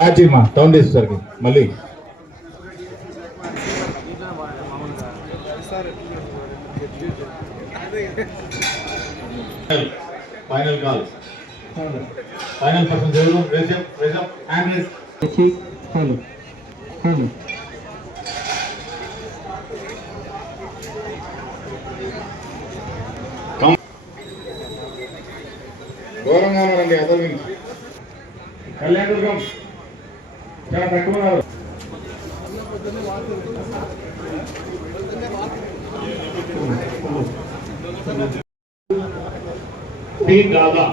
మా టౌన్ డేసరికి మళ్ళీ ఫైనల్ కాల్ ఫైనల్ పర్సన్ ఎవరు రేజప్ హ్యాండ్ రేజ్ హలో హలో ఘోరంగా ఉన్నారండి అసలు నుంచి కళ్యాణ దుర్గం చాలా తక్కువ ఉన్నారు. దాదా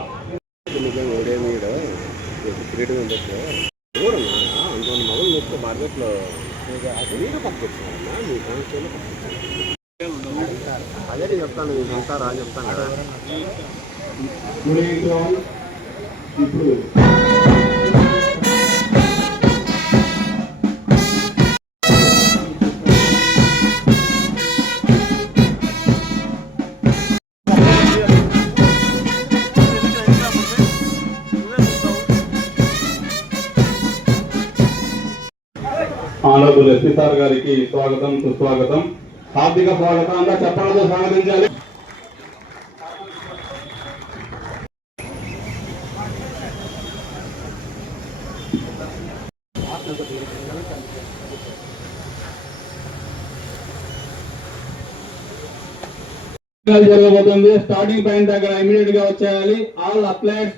అదే చెప్తాను రా చెప్తాను కదా ఇప్పుడు ఆనరబుల్ ఎస్పీ సార్ గారికి స్వాగతం సుస్వాగతం హార్దిక స్వాగతంగా చెప్పడంతో స్వాగతించాలి. జరగబోతుంది. స్టార్టింగ్ పాయింట్ దగ్గర ఇమీడియట్ గా వచ్చేయాలి. ఆల్ అప్లైడ్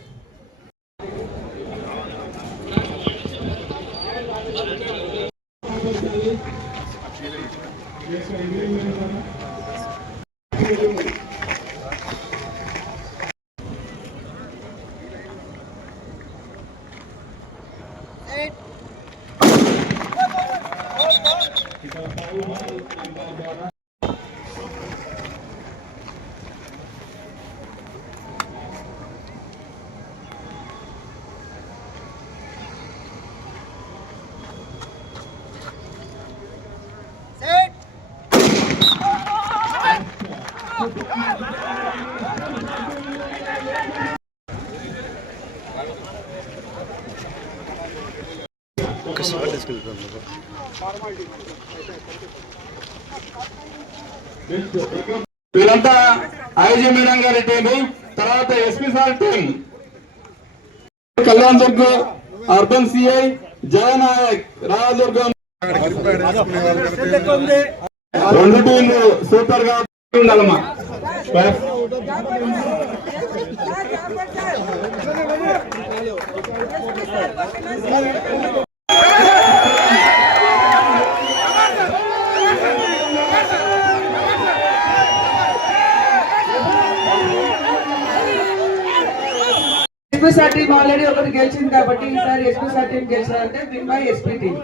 వీళ్ళంతా ఐజీ మేడం గారి టీము, తర్వాత ఎస్పీ సార్ టీం, కళ్యాణ్ దుర్గం అర్బన్ సిఐ జయనాయక్ రాజదుర్గం రెండు టీంలు సూపర్ గా ఉండాలమ్మా. ఎస్పీ టీం ఆల్రెడీ ఒకటి గెలిచింది కాబట్టి ఈసారి ఎస్పీ టీం గెలిచారంటే win by SP team.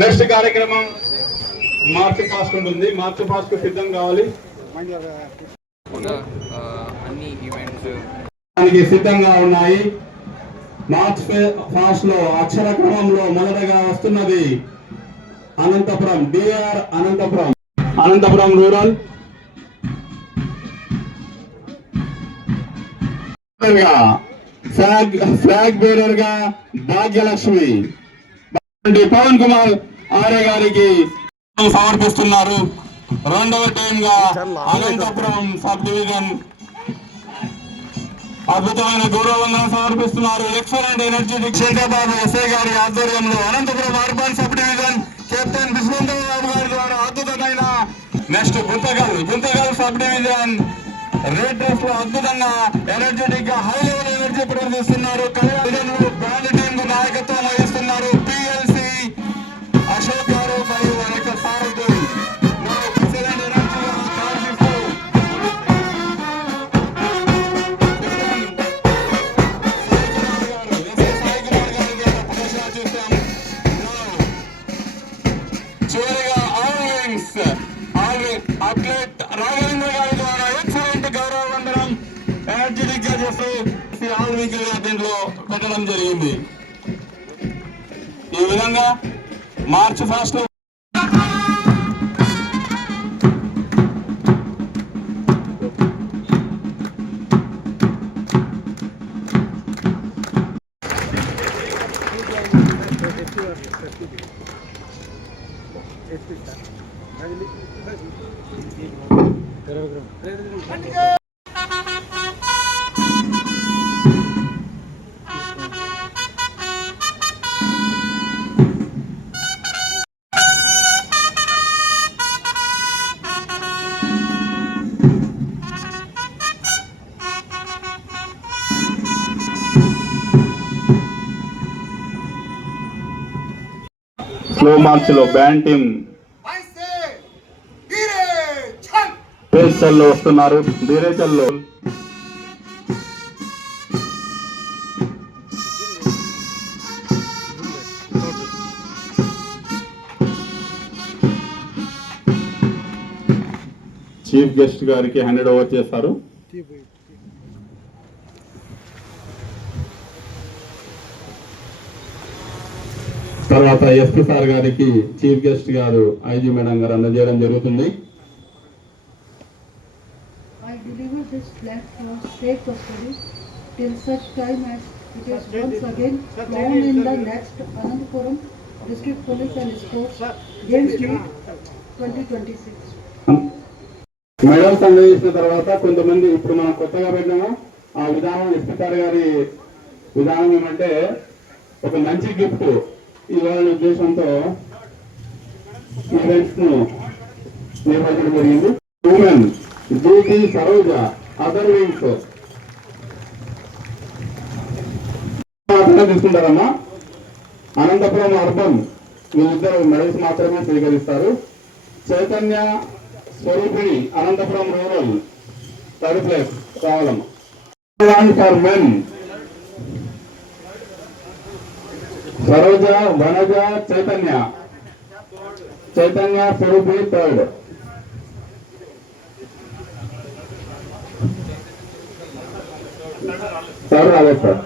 Next కార్యక్రమం మార్చ్ పాస్ట్ ఉంటుంది. మార్చ్ పాస్ట్ సిద్ధం కావాలి, అన్ని ఈవెంట్స్ సిద్ధంగా ఉన్నాయి. మార్చ్ పాస్ట్ లో అక్షర క్రమంలో మొదటగా వస్తున్నది Anantapuram DR Anantapuram rural flag bearer గా భాగ్యలక్ష్మి పవన్ కుమార్ ఆర్య గారికి సమర్పిస్తున్నారు. రెండవ టీం గా అనంతపురం సబ్ డివిజన్ అద్భుతమైన గౌరవంగా సమర్పిస్తున్నారు. ఎక్సలెంట్ ఎనర్జెటిక్ శేఖర్బాబు ఎస్ఐ గారి ఆధ్వర్యంలో Anantapuram urban sub division captain Vishwantarao గారి ద్వారా అద్భుతమైన next Guntakal sub division red dress లో అద్భుతంగా ఎనర్జెటిక్ గా హై లెవెల్ ఎనర్జీ ప్రదర్శిస్తున్నారు. బ్రాండ్ టీం కు నాయకత్వం వహిస్తున్నారు పిఎల్సి అశోక్ గారు మరియు వారి యొక్క సారథులు. పాల్గొనడం జరిగింది. ఈ విధంగా మార్చ్ 1 స్లో మార్చ్ లో బ్యాండ్ టీమ్ పేస్టల్లో వస్తున్నారు. బీరేచల్లో చీఫ్ గెస్ట్ గారికి హ్యాండ్ ఓవర్ చేస్తారు. తర్వాత ఎస్పీ సార్ గారికి చీఫ్ గెస్ట్ గారు ఐజీ మేడం గారు అందజేయడం జరుగుతుంది. I deliver this flag for state custody till such time as it is once again flown in the next Anandapuram District Police and Sports Games Meet 2026. మెడల్స్ అందజేసిన తర్వాత కొంతమంది ఇప్పుడు మనం కొత్తగా పెట్టినాము ఆ విధానం ఎస్పీ సార్ గారి విధానం ఏమంటే ఒక మంచి గిఫ్ట్ ఇవ్వాలనే ఉద్దేశంతో ఈవెంట్స్ ను నిర్వహించడం జరిగింది. Women Jyothi Saroja other wings తీసుకుంటారమ్మా. అనంతపురం అర్బన్ వీళ్ళిద్దరు మెడల్స్ మాత్రమే స్వీకరిస్తారు. Chaitanya Swaroopini Anantapuram rural third place రావాలమ్మా. For men Saroja Vanaja Chaitanya Swaroopi third. Sir రాలేదు సార్.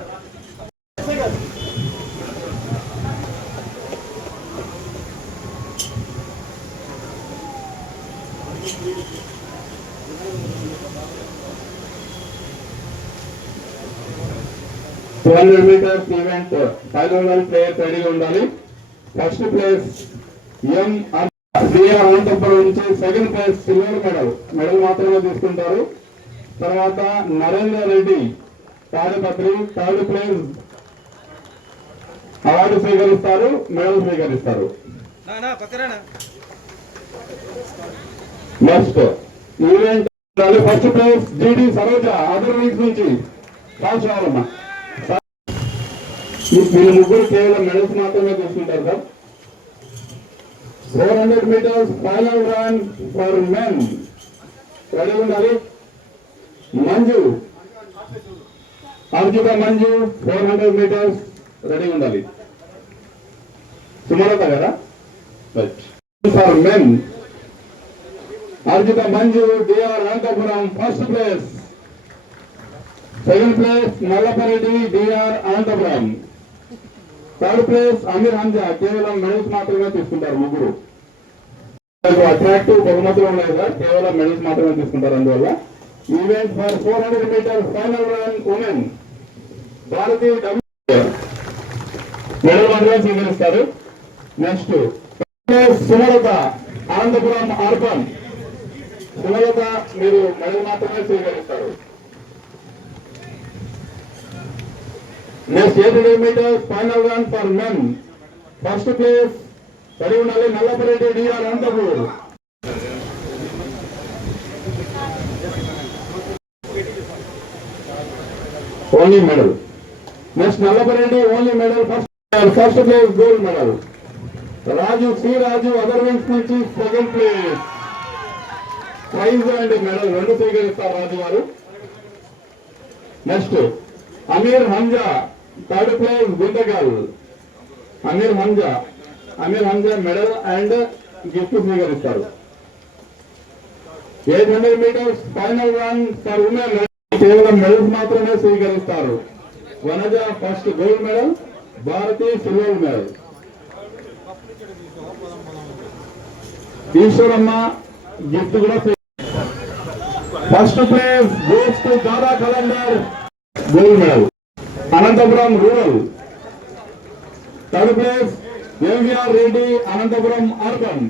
మీటర్స్ ఈవెంట్ 500 ప్లేయర్స్ రెడీగా ఉండాలి. ఫస్ట్ ప్లేస్ సిఆర్ అనంతపురం నుంచి, సెకండ్ ప్లేస్ సిల్వర్ మెడల్ మాత్రమే తీసుకుంటారు. తర్వాత Narender Reddy Tadipatri third place award స్వీకరిస్తారు, మెడల్ స్వీకరిస్తారు. Next event first place GD Saroja other wings నుంచి పాస్ రావాలమ్మా. వీళ్ళు ముగ్గురు కేవలం మెడల్స్ మాత్రమే తీసుకుంటారు sir. 400 metres final run for men ready ఉండాలి. మంజు అర్జున మంజు 400 మీటర్స్ రెడీ ఉండాలి. సుమలత కదా for men Arjuna Manju DR Anantapuram first place. Second place Nallapareddy DR Anantapuram. Third place Amir Hamza కేవలం మెడల్స్ మాత్రమే తీసుకుంటారు ముగ్గురు. అట్రాక్టివ్ బహుమతులు ఉన్నాయి సార్, కేవలం మెడల్స్ మాత్రమే తీసుకుంటారు. అందువల్ల event for 400 metres final run women Bharatiya medal మాత్రమే స్వీకరిస్తారు. Next Sumalatha Anantapuram urban. సుమలత మీరు మెడల్ మాత్రమే స్వీకరిస్తారు. Next 800 meters final run for men first place ready ఉండాలి. Nallapareddy DR Anantapur. Only medal. Next Nallapareddy only medal first place gold medal. Raju other wings నుంచి second place. Prize and medal రెండు స్వీకరిస్తారు రాజు గారు. Next Ameer Hamza third place Guntakal. Ameer Hamza medal and gift స్వీకరిస్తారు. 800 meters final run for women కేవలం medals మాత్రమే స్వీకరిస్తారు. Vanaja first gold medal, Bharathi silver medal. Eshwaramma gift కూడా first place goes to Dada Kalandar gold medal. Anantapuram rural third place MVR Reddy Anantapuram urban.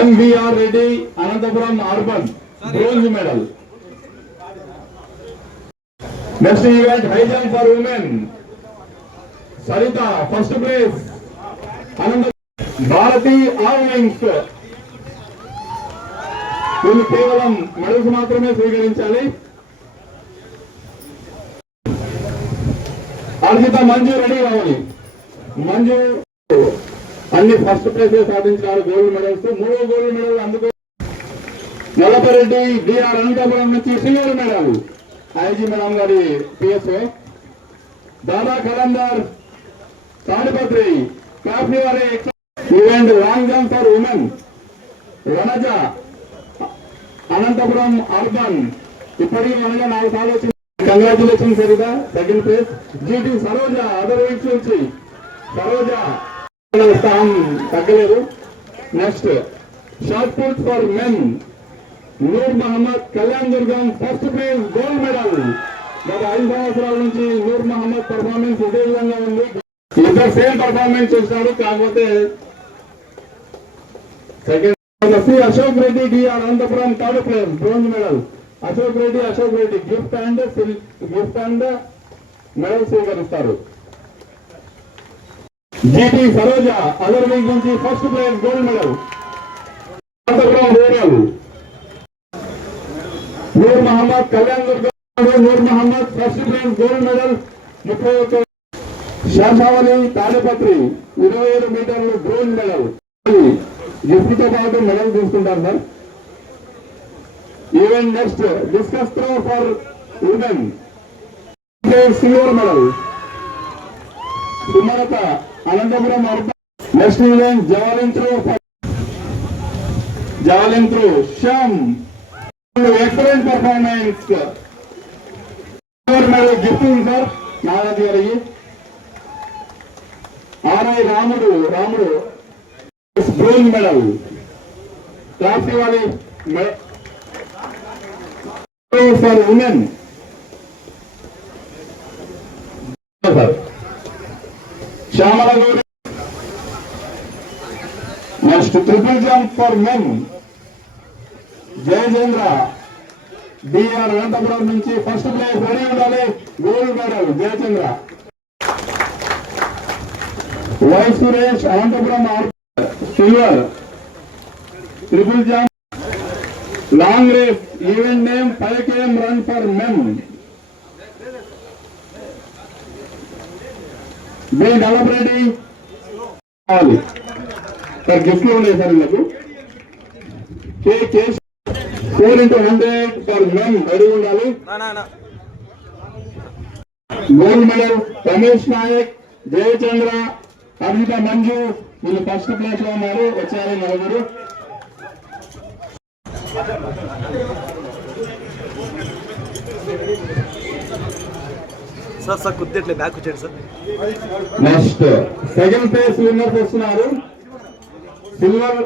MVR Reddy Anantapuram urban bronze medal. Next event high jump for women Saritha first place Anantapuram. Bharathi ఆర్వింగ్స్ వీళ్ళు కేవలం medals మాత్రమే స్వీకరించాలి. అర్జిత మంజు రెడీ కావాలి. మంజు అన్ని ఫస్ట్ ప్లేస్ సాధించారు గోల్డ్ మెడల్స్. 3 గోల్డ్ మెడల్ అందుకో. నల్లపరెడ్డి బిఆర్ అనంతపురం నుంచి సిల్వర్ మెడల్ ఐజీ మేడం గారి పిఎస్ఓ. దాదా కలందర్ తాడిపత్రి కాఫీ వారి event long jump for women Vanaja Anantapuram urban. ఇప్పటికీ వనజ 4 సార్లు వచ్చింది. కంగ్రాచులేషన్ సరిగా second place. GT Saroja other weights నుంచి సరోజ స్థానం తగ్గలేదు. Next shot put for men Noor Mohammed Kalyan Durgam first place gold medal. గత 5 సంవత్సరాల నుంచి నూర్ మహమ్మద్ పర్ఫార్మెన్స్ ఇదే విధంగా ఉంది. ఇద్దరు సేమ్ పర్ఫార్మెన్స్ చేసినారు. కాకపోతే second Ashok Reddy DR Anantapuram third place bronze medal. Ashok Reddy gift and medal స్వీకరిస్తారు. జీటీ సరోజ అదర్ వింగ్ నుంచి first place gold medal. Anantapuram rural Noor Mohammed Kalyan Durgam Noor Mohammed first place gold medal 31. Shanthavali Tadipatri 27 మీటర్లు బ్రోంజ్ మెడల్. గిఫ్ట్తో పాటు మెడల్ తీసుకుంటారు sir. Event next discus throw for women silver medal Sumalatha Anantapuram urban. Next event javelin throw Shyam excellent performance silver medal gift ఉంది sir Naraju గారికి. RI Ramudu bronze medal. ట్రాఫీ వాలి for women Shyamala Gauri. Next triple jump for men Jayachandra DR Anantapuram నుంచి first place ready ఉండాలి gold medal Jayachandra. Y Suresh Anantapuram silver. Triple jump long race event name 5 km run for men. B Nallapareddy sir గిఫ్ట్లు ఉన్నాయి sir వీళ్ళకు. 4x100 for men ready ఉండాలి. Gold medal Ramesh Naik Jayachandra Arjitha Manju వీళ్ళు first place లో ఉన్నారు. వచ్చారు నలుగురు. సార్ కుద్దేట్లే బ్యాక్ వచ్చాడు sir. Next second place winners వస్తున్నారు. Silver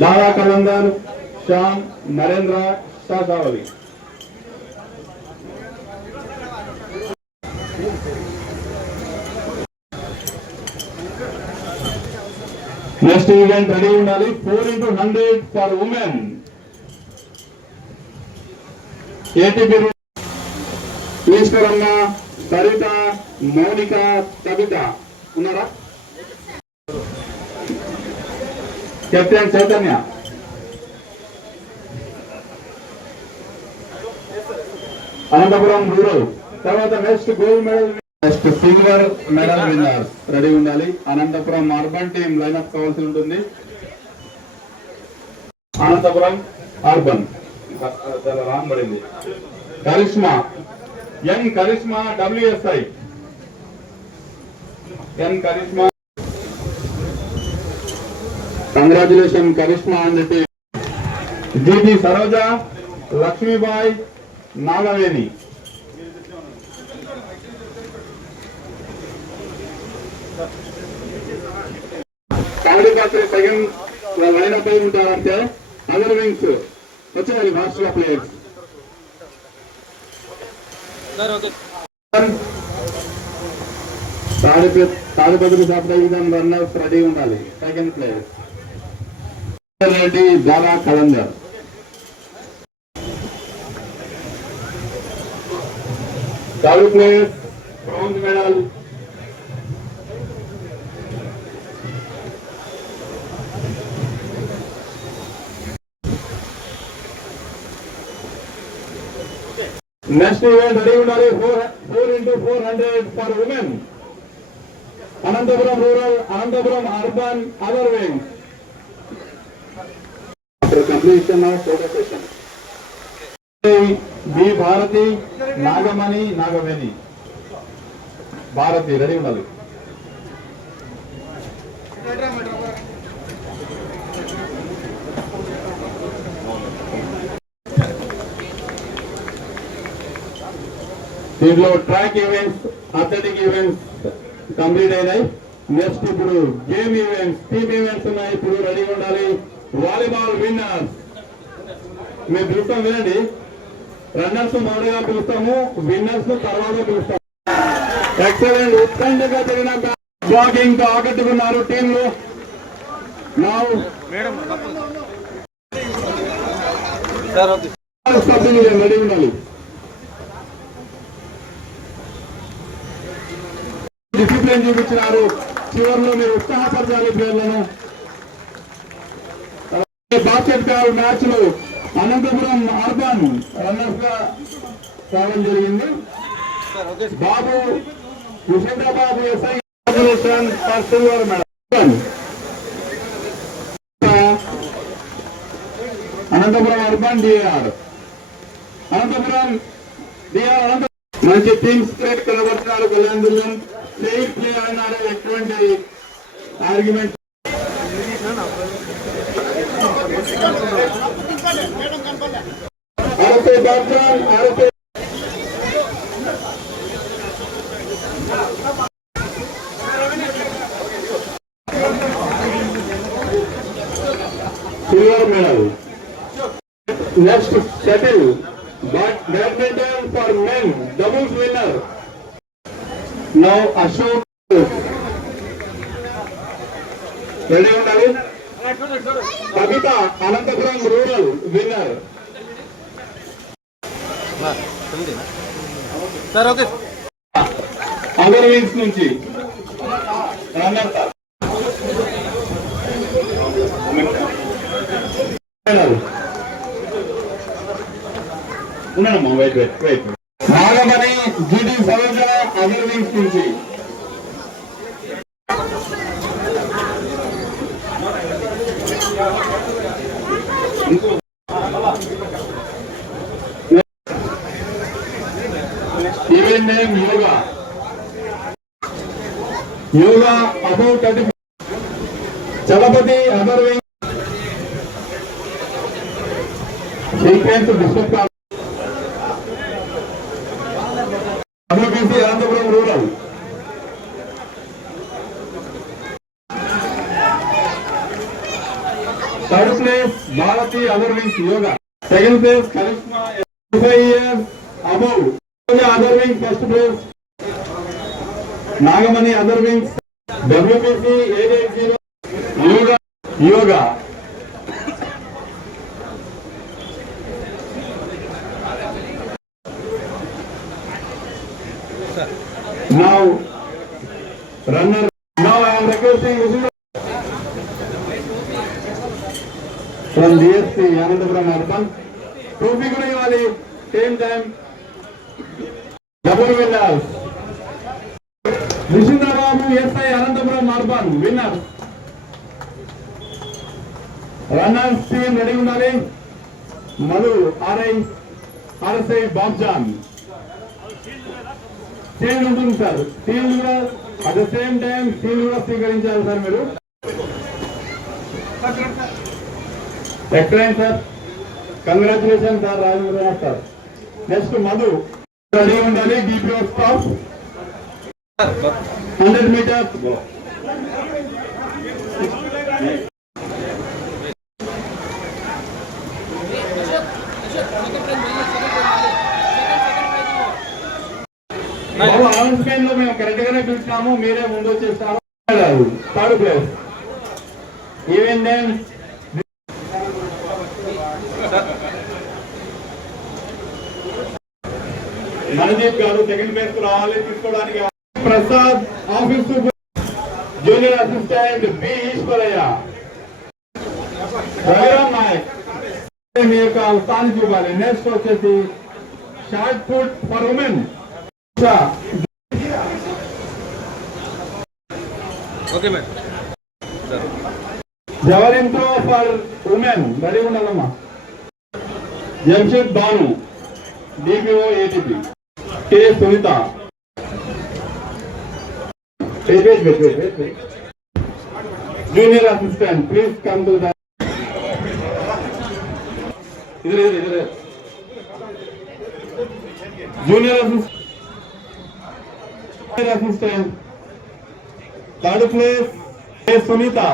Dada Kalandar Shyam Narendra Shasavali. Next event ready ఉండాలి 4x100 for women. ATP Eshwaramma Saritha Mounika Kavitha ఉన్నారా? కెప్టెన్ చైతన్య. అనంతపురం రూరల్. తర్వాత next gold medal next silver medal winner ready ఉండాలి. అనంతపురం అర్బన్ టీం లైన్అప్ కావాల్సి ఉంటుంది. అనంతపురం అర్బన్ రాంబడింది. Karishma Karishma WSI N Karishma. Congratulation Karishma and team. GB Saroja, Lakshmibai, Nagaveni. కబడ్డీ పాత్ర second line up అయి ఉంటారంటే అదర్ వింగ్స్ వచ్చారు మాస్టర్ ప్లేయర్స్. తాడిపత్రి సప్తయుధం రన్నర్స్ రెడీ ఉండాలి. Second player Reddy, Jala Kalandar. Third player bronze medal next event ready ఉండాలి. 4x400 for women. Anantapuram rural, Anantapuram urban, other wing. Completion of photo session. B Bharathi, Nagamani, Nagaveni. Bharathi ready ఉండాలి. దీంట్లో track events, athletic events complete అయినాయి. Next ఇప్పుడు game events, team events ఉన్నాయి. ఇప్పుడు రెడీగా ఉండాలి. Volleyball winners మేము పిలుస్తాం, వినండి. రన్నర్స్ మొదలుగా పిలుస్తాము, విన్నర్స్ తర్వాత పిలుస్తాము. ఎక్సలెంట్, ఉత్కంఠగా జరిగిన బ్లాకింగ్ తో ఆకట్టుకున్నారు టీంలు. రెడీ ఉండాలి. డిసిప్లిన్ చూపించినారు. చివరిలో మీరు ఉత్సాహపరచాలి ప్లేయర్లను. బాస్కెట్ బాల్ మ్యాచ్ లో అనంతపురం అర్బన్ రన్నర్స్ గా రావడం జరిగింది. Babu Visheshababu SI for silver medal. Anantapuram urban DR, Anantapuram DR Anantapuram. మంచి టీమ్ స్పిరిట్ కనబడుతున్నారు. కళ్యాణదుర్గం స్టేట్ ప్లే అన్నారు. ఎటువంటి argument silver medal. Next shuttle, badminton for men doubles winner. Now Ashok ready ఉండాలి. Kavitha, Anantapuram rural winner. Other wings నుంచి రన్నర్ ఉన్నాడమ్మా. Wait. Nagamani, GD Saroja, other wings నుంచి. Event name yoga about 30. Chalapathi, other wing. Sequence district WBC Anantapuram rural. Third place Bharathi, other wings yoga. Second place Karishma, 25 years above, other wings. First place Nagamani, other wings. WBC 880 yoga. Now, runner. Now I am requesting from DSP Anandapuram Urban. Trophy కూడా ఇవ్వాలి. Same time. Double winners. Vishindrababu SI Anandapuram Urban winner. Runners team ready ఉండాలి. Madhu RSI Babjan. Team ఉంటుంది sir. Team కూడా at the same time seal కూడా స్వీకరించాలి sir మీరు. Excellent sir, congratulation sir Rajendra sir. Next Madhu ready ఉండాలి. DPO staff 100 meters. Announcement లో మేము correct గానే పిలిచినాము, మీరే ముందు వచ్చేస్తాము. Third place even name Mandeep గారు సెకండ్ ప్లేస్ కు రావాలి. తీసుకోవడానికి Prasad office junior assistant B Eshwaraiah, Raghuram Naik మీ యొక్క స్థానం చూపాలి. నెక్స్ట్ వచ్చేసి short put for women javelin throw for women ready ఉండాలమ్మా. Jamshed Banu DPO ATP. K Sunitha junior assistant please come to the इधर junior assistant third place A Sunita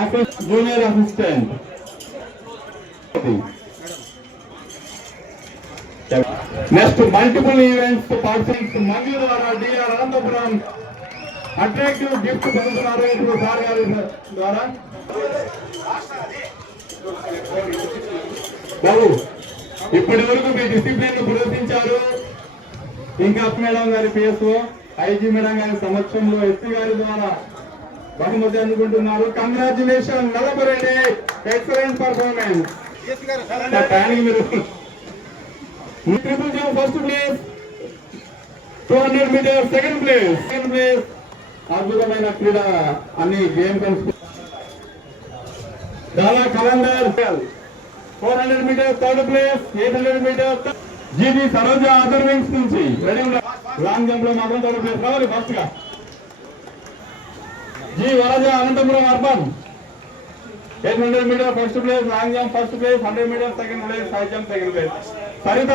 office junior assistant. Next multiple events participants Mangal द्वारा DR Anantapuram attractive gift పొందుతున్నారు ఇప్పుడు సార్ గారి ద్వారా. బాబు ఇప్పటి వరకు మీ డిసిప్లిన్ ప్రదర్శించారు. ఇంకా మేడం గారి పిఎస్ఓ ఐజీ మేడం గారి సమక్షంలో ఎస్పీ గారి ద్వారా బహుమతి అందుకుంటున్నారు. Congratulation Nallapureddy, excellent performance. మీరు triple jump first place, 200 meter second place. అద్భుతమైన క్రీడ అన్ని గేమ్ చాలా Kalandar 400 meter third place, 800 meter GB Saroja other wings నుంచి రెడీ ఉన్నారు. లాంగ్ జంప్ లో మాత్రం థర్డ్ ప్లేస్ రావాలి ఫస్ట్ గా. G Varaja Anantapuram urban 800 meter first place, long jump first place, 100 meter second place, high jump second place. Saritha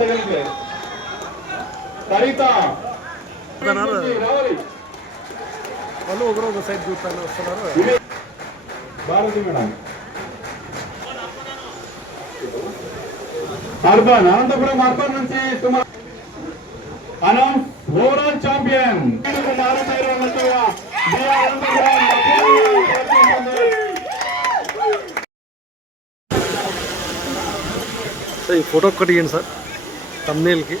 second place. Saritha రావాలి. వాళ్ళు ఒకరు side చూస్తాను వస్తున్నారు. Bharathi madam urban Anantapuram urban నుంచి అనౌన్స్ ఓవరాల్ ఛాంపియన్ ఈ ఫోటో ఒక్కటి ఇవ్వండి సార్ తమ్నేల్కి.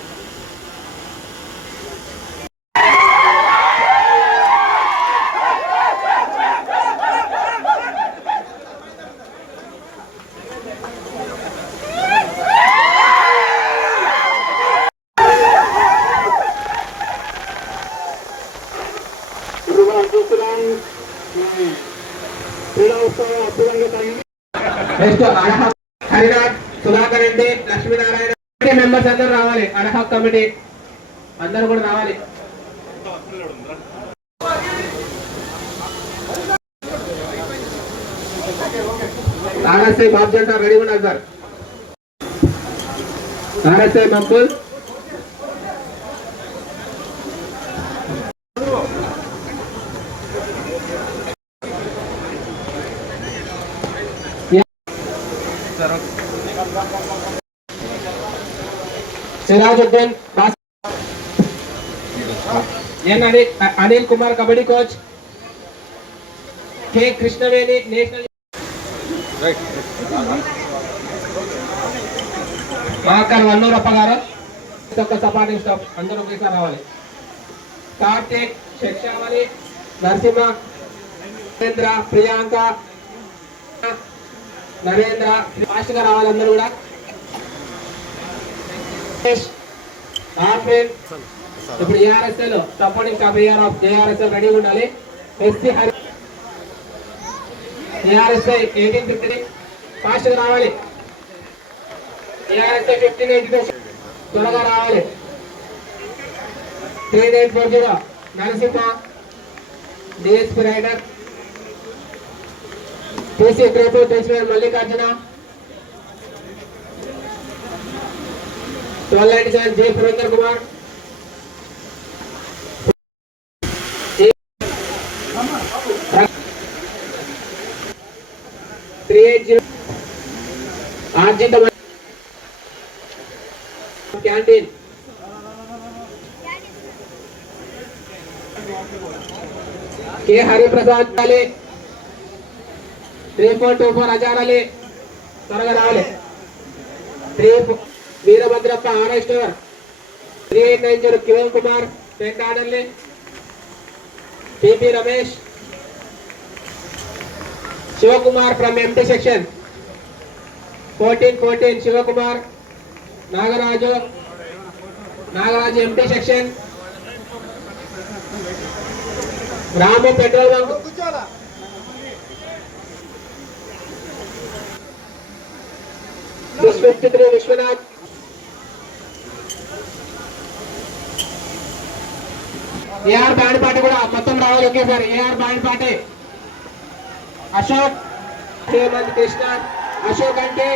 హరినాథ్, సుధాకర్ రెడ్డి, లక్ష్మీనారాయణ మెంబర్స్ అందరూ రావాలి. అడహాక్ కమిటీ అందరూ కూడా రావాలి. నారాయణ బాబ్జంట రెడీ ఉన్నారు sir. Narayana Maqbool Sirajuddin, Anil Kumar kabaddi coach, K Krishnaveni national महाकर वन्नूरप्प गारू सपोर्टिंग स्टाफ अंदर ఒకేసారి రావాలి. కార్తిక్, శిక్షావళి, నరసింహ, నరేంద్ర, ప్రియాంక, నరేంద్ర ఫాస్ట్ గా రావాలి అందరూ కూడా. ఇప్పుడు ARSL supporting staff ARSL ready ఉండాలి. ఎస్సీ హరి ఏఆర్ఎస్ఐ 1853 ఫాస్ట్ గా రావాలి. ఏఆర్ఎస్ఐ 1582 త్వరగా రావాలి. 3840 Narasimha DSP rider TC group principal Mallikarjuna 1297 J Surender Kumar Arjitha canteen K Hariprasad Ali 3424 Azhar Ali త్వరగా రావాలి వీరభద్రప్ప ఆర్ఐ స్టోర్ 3890 కిరణ్ కుమార్ పెంట్ orderly TP Ramesh Shivakumar from MT section 1414 Shivakumar Nagaraju MT section Ramu petrol bunk Vishwanath AR band party కూడా మొత్తం రావాలి ఒకేసారి ఏఆర్ బ్యాండ్ పార్టీ అశోక్ హేమంత్ కృష్ణ అశోక్ అంటే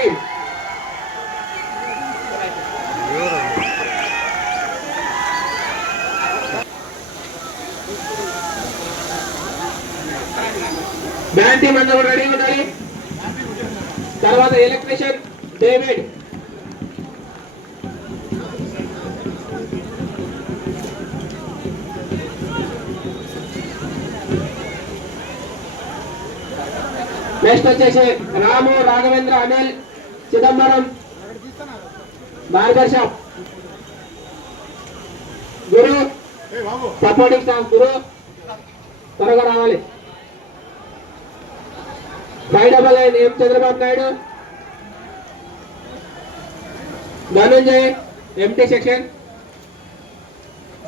బ్యాండ్ టీం అంతా కూడా రెడీ ఉండాలి. తర్వాత ఎలక్ట్రీషియన్ డేవిడ్ నెక్స్ట్ వచ్చేసి Ramu Raghavendra Anil Chidambaram barber shop Guru supporting staff Guru త్వరగా రావాలి. 599 M Chandrababu Naidu Dhananjay MT section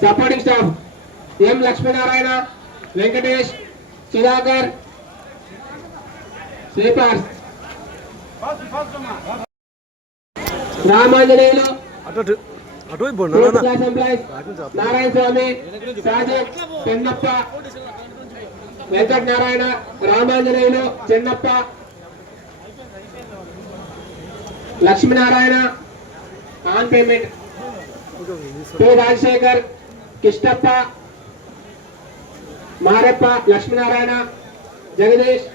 supporting staff M Lakshminarayana Venkatesh Sudhakar sleepers Ramanjaneyulu Narayana Swamy Sajid Chennappa Venkata Narayana Ramanjaneyulu Chennappa Lakshminarayana on payment P Rajasekhar Kishtappa Mareppa Lakshminarayana Jagadish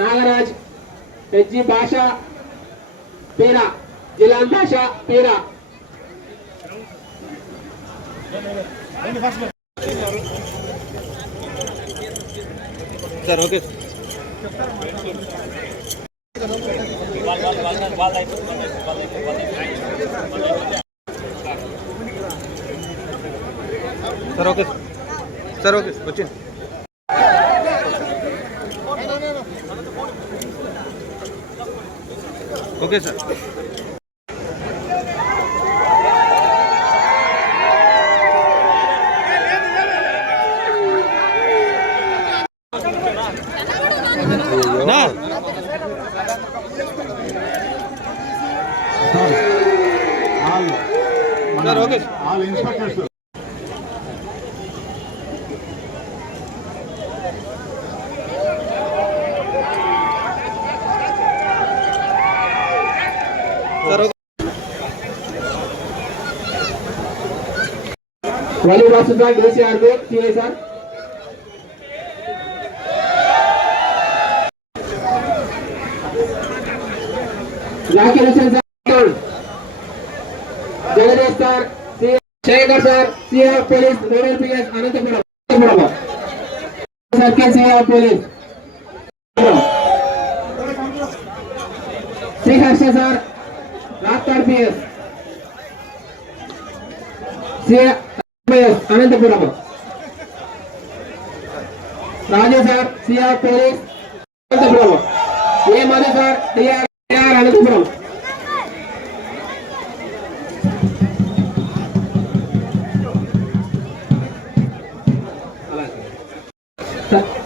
Nagaraj HG Basha Peera Jilan Basha Peera sir okay sir okay sir okay వచ్చింది okay sir sir okay all inspectors sir okay Vali Vasuda DCR B CI sir Zakir Hussain sir Jagadish sir Shekhar sir CR police rural PS Anantapuram circle CR police Shri Harsha sir Raptadu PS CR Anantapuram Raju sir CR police Anantapuram A Madhu sir TR Anantapuram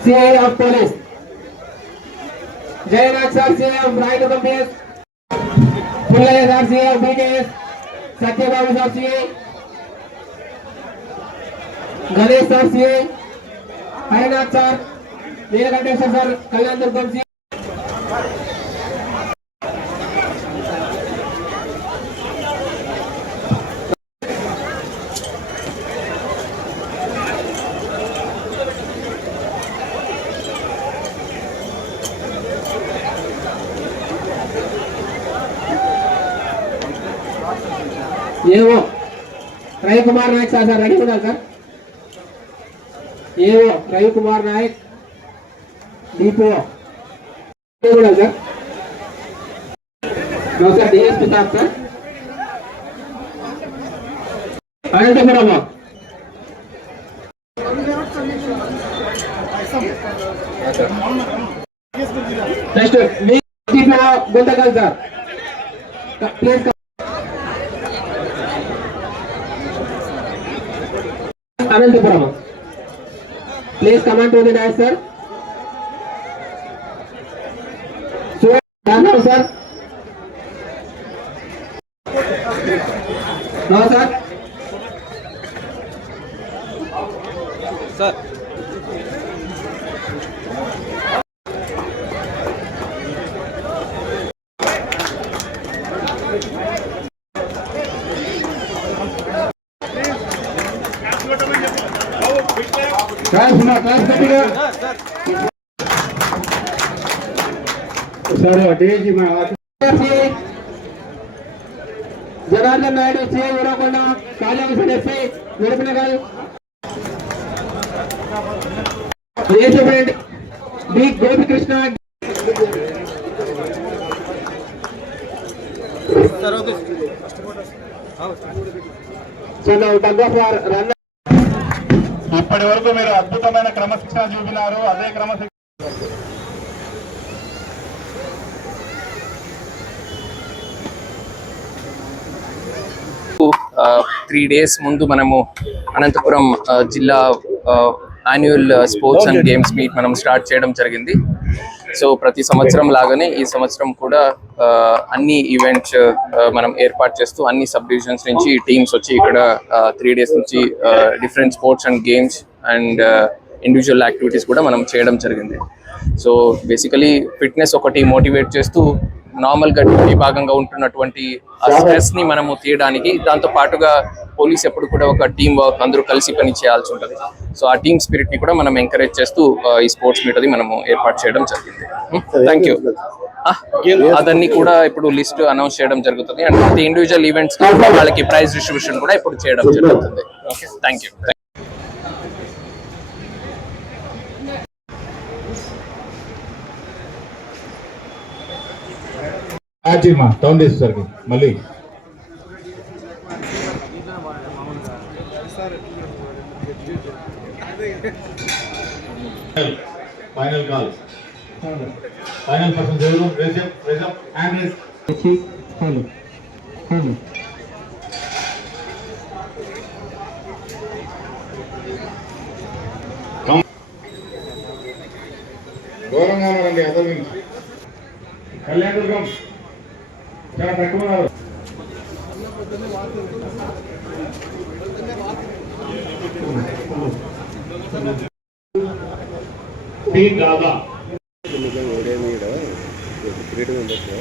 CI of police Jayanat sir CI of right of PS Pullaya sir CI of BKS Satyababu sir CI Ganesh sir CA, Harinath sir, Neelakanteshwar sir, Kalyan Durgam ji. ये वो Ravi Kumar Naik sir ready उड़ा sir ये वो Ravi Kumar Naik depot ये उड़ा sir no sir DSP साहब sir Anantapuram next depot Guntakal sir please Ananthapuram. Please come on to the dais, sir. Dano, sir. No, sir. Sir. Janardhan Naidu C ऊरकोंड कालियावसन एसपी निरपनगल रेजिमेंट बी गोपीकृष्ण चलो टग ऑफ वार रन ఇప్పటి వరకు మీరు అద్భుతమైన క్రమశిక్షణ చూపినారు. అదే క్రమశిక్షణ త్రీ డేస్ ముందు మనము అనంతపురం జిల్లా annual sports and games meet మనం స్టార్ట్ చేయడం జరిగింది. సో ప్రతి సంవత్సరం లాగానే ఈ సంవత్సరం కూడా అన్ని ఈవెంట్స్ మనం ఏర్పాటు చేస్తూ అన్ని సబ్ డివిజన్స్ నుంచి టీమ్స్ వచ్చి ఇక్కడ 3 days నుంచి different sports and games and individual activities కూడా మనం చేయడం జరిగింది. సో బేసికలీ ఫిట్నెస్ ఒకటి మోటివేట్ చేస్తూ నార్మల్గా డ్యూటీ భాగంగా ఉంటున్నటువంటి ఆ స్ట్రెస్ని మనము తీయడానికి, దాంతో పాటుగా పోలీస్ ఎప్పుడు కూడా ఒక టీమ్ వర్క్, అందరూ కలిసి పని చేయాల్సి ఉంటుంది. సో ఆ టీమ్ స్పిరిట్ని కూడా మనం ఎంకరేజ్ చేస్తూ ఈ స్పోర్ట్స్ మీట్ అది మనము ఏర్పాటు చేయడం జరిగింది. Thank you. అదన్నీ కూడా ఇప్పుడు లిస్ట్ అనౌన్స్ చేయడం జరుగుతుంది అండ్ ప్రతి ఇండివిజువల్ ఈవెంట్స్ వాళ్ళకి ప్రైజ్ డిస్ట్రిబ్యూషన్ కూడా ఇప్పుడు చేయడం జరుగుతుంది. Thank you. టౌన్ చేసేసరికి మళ్ళీ ఫైనల్ కాల్ ఫైనల్ పర్సన్ ఎవరు raise up hand raise hello hello దూరంగా రండి అందరి నుంచి. కళ్యాణ దుర్గం చాలా తక్కువ ఉన్నారు. దాదా ఓడే మీద క్రియేటివ్ ఉండొచ్చు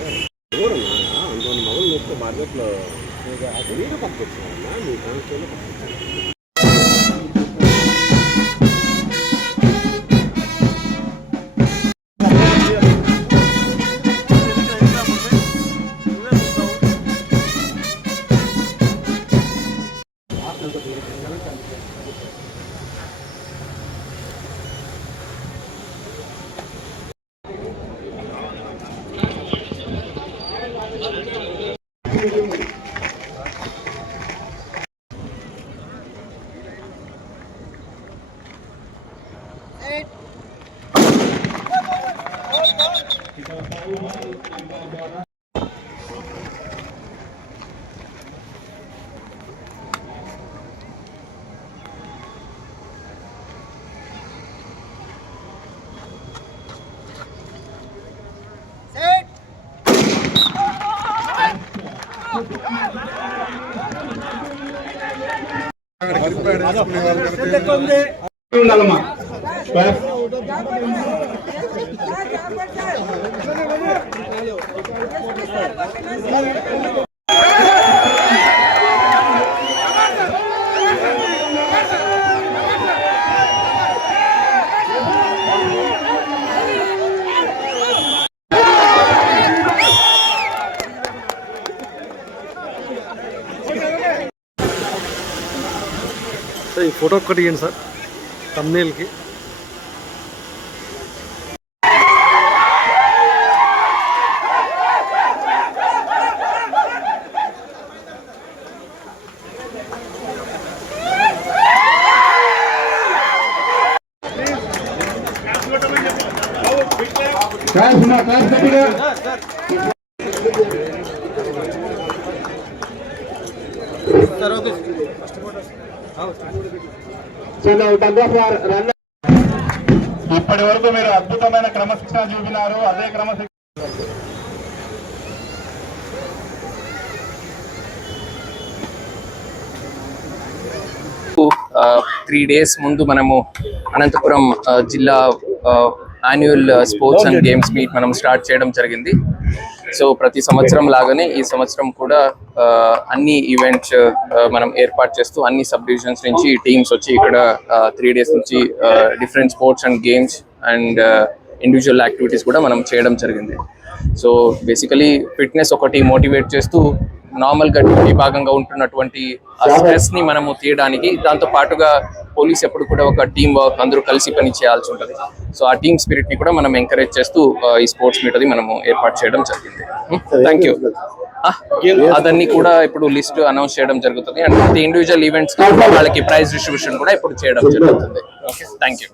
ఎవరన్నా అంతమంది మొదలు నొప్పి మార్కెట్లో మీరు పట్టుకొచ్చారన్నా మీ కాన్స్టిట్యూన్లో ఉండాలమ్మా. సార్ ఈ ఫోటో ఒక్కటి ఇవ్వండి సార్ తమ్నేల్కి. ఇప్పటి వరకు మీరు అద్భుతమైన క్రమశిక్షణ చూపినారు. అదే క్రమశిక్షణ 3 days ముందు మనము అనంతపురం జిల్లా annual sports and games meet మనం స్టార్ట్ చేయడం జరిగింది. సో ప్రతి సంవత్సరం లాగానే ఈ సంవత్సరం కూడా అన్ని ఈవెంట్స్ మనం ఏర్పాటు చేస్తూ అన్ని సబ్ డివిజన్స్ నుంచి టీమ్స్ వచ్చి ఇక్కడ 3 days నుంచి different sports and games and individual activities కూడా మనం చేయడం జరిగింది. సో బేసికలీ ఫిట్నెస్ ఒకటి మోటివేట్ చేస్తూ నార్మల్గా డ్యూటీ భాగంగా ఉంటున్నటువంటి ఆ స్ట్రెస్ ని మనము తీయడానికి, దాంతో పాటుగా పోలీస్ ఎప్పుడు కూడా ఒక టీమ్ వర్క్, అందరూ కలిసి పని చేయాల్సి ఉంటుంది. సో ఆ టీమ్ స్పిరిట్ ని కూడా మనం ఎంకరేజ్ చేస్తూ ఈ స్పోర్ట్స్ మీట్ అది మనము ఏర్పాటు చేయడం జరిగింది. Thank you. అదన్నీ కూడా ఇప్పుడు లిస్ట్ అనౌన్స్ చేయడం జరుగుతుంది అండ్ ప్రతి ఇండివిజువల్ ఈవెంట్స్ వాళ్ళకి ప్రైజ్ డిస్ట్రిబ్యూషన్ కూడా ఇప్పుడు చేయడం జరుగుతుంది. Thank you.